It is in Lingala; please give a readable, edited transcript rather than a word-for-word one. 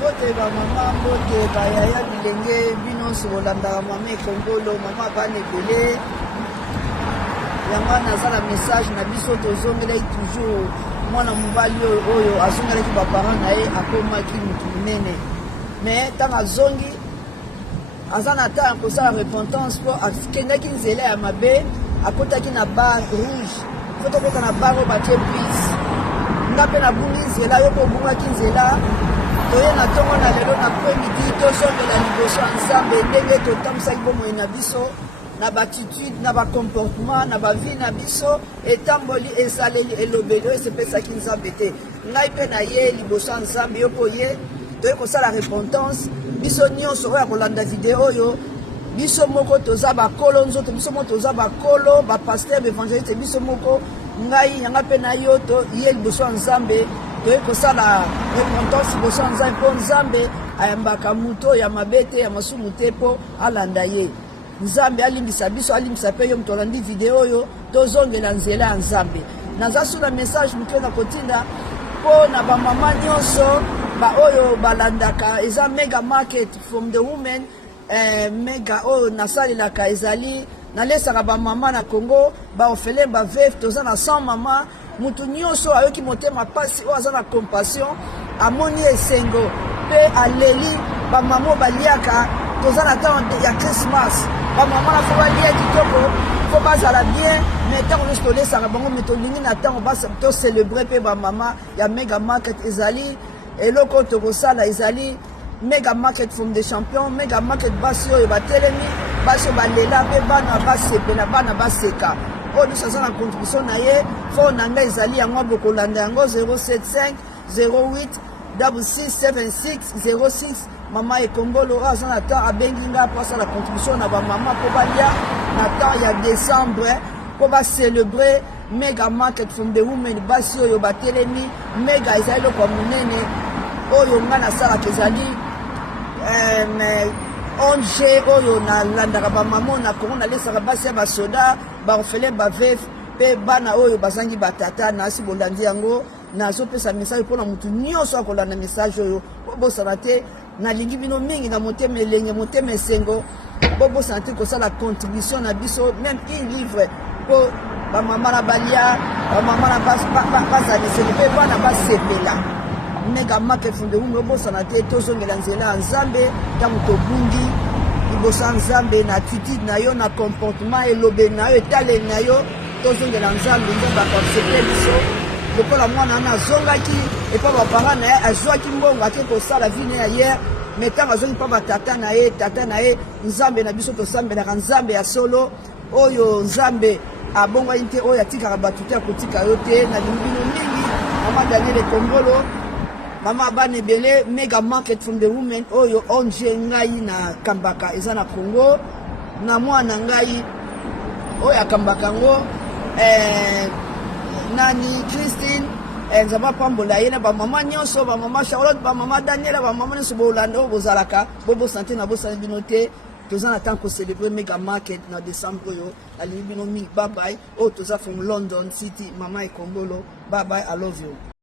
Mbote ba mama, mbote ba yaya bilenge, bino solandaka mama ekongolo, mama bana ebele. Yango nazala message na biso tozongelaki toujours mwana mobali oyo azongelaki baparent na ye akomaki mutu munene. Mais ntango azongi aza na ta ya kosala repentance mpo akendaki nzela ya mabe, akotaki na bar rouge, fotokota na bar oyo batie brise. Nga mpe nabungi nzela yo mpo obungaki nzela toye na ntongo na lelo na midi tozongela liboso ya Nzambe ndenge totambwisaki bomoi na biso na baatitude na bacomportement na bavie na biso etamboli esaleli elobeli oyo esepesaki Nzambe te. Ngai mpe na ye liboso ya Nzambe yo mpo ye toye kosala repentance biso nyonso oyo akolanda video oyo. Biso moko toza bakolo nzoto, biso moko toza bakolo bapaster baevangeliste, biso moko ngai yanga mpe na yo to ye liboso ya Nzambe toye kosala repentance liboso ya Nzambe mpo Nzambe ayambaka moto ya mabe te ya masumu te mpo alanda ye. Nzambe alimbisa biso, alimbisa mpe yo moto olandi video oyo tozongela nzela ya Nzambe. Naza sula message moke na kotinda mpo na bamama nyonso baoyo balandaka eza mega market from the women. Mega oyo nasalelaka ezali nalesaka bamama na Congo baofele baveve toza na 100 mama. Mutu nyonso ayoki motema pasi oyo aza na compassion amoni esengo mpe aleli bamama baliaka toza na temps ya Christmas. Bamama na fo balia kitoko fo bazala bien mais ntango nyonso tolesaka bango me tolingi na ntango tocelebre mpe bamama ya mega market ezali eloko oyo tokosala ezali mega market from the champion. Mega market basi oyo batelemi basi oyo balela mpe bana basepela bana baseka oyo nyonso aza na contribution na ye fo na ngai ezali yango bokolanda yango 075 08 6676 06. Mama ekongolo oyo aza na temps abengi nga mpo asala contribution na bamama mpo balia na temps ya décembre mpo bacelebre mega market from the women basi oyo batelemi. Mega ezali eloko ya monene oyo nga nasalaka ezali onge oyo nalandaka bamama na Kongo nalesaka basi ya basoda baorphelin baveve mpe bana oyo bazangi batata nasi bolandi yango. Nazopesa message mpona mutu nyonso akolanda message oyo bobosana te. Nalingi bino mingi na motema elenge motema esengo bobosana te kosala contribution na biso même un livre mpo bamama na balia bamama na bazala esengo mpe bana basepela. Mega market from the women obosana te tozongela nzela ya Nzambe ntango tobungi liboso ya Nzambe na attitude na yo na comportement elobeli na yo etaleli na yo tozongela Nzambe nde bakonsepele biso lokola mwana wana azongaki epa baparent na ye azwaki mbongo ake kosala vi na ye ayer mais ntango azongi mpa batata na ye Nzambe na biso tosambelaka Nzambe ya solo oyo Nzambe abongwani te oyo atikaka bato te akotika yo te. Nalingi bino mingi mama Daniel Ekongolo mama bana ebele mega market from the women oyo onge ngai na kambaka eza na Congo na mwana ngai oyo akambaka ngo nani Christine nzambe apambola ye na bamama nyonso bamama Charlotte bamama Daniela bamama nyonso bolanda oyo bozalaka bobosante na bosana bino te. Toza na temps kocelebre mega market na décembre oyo nalingi bino mingi. Bye bye oyo toza from London City mama Ekongolo. Bye bye, I love you.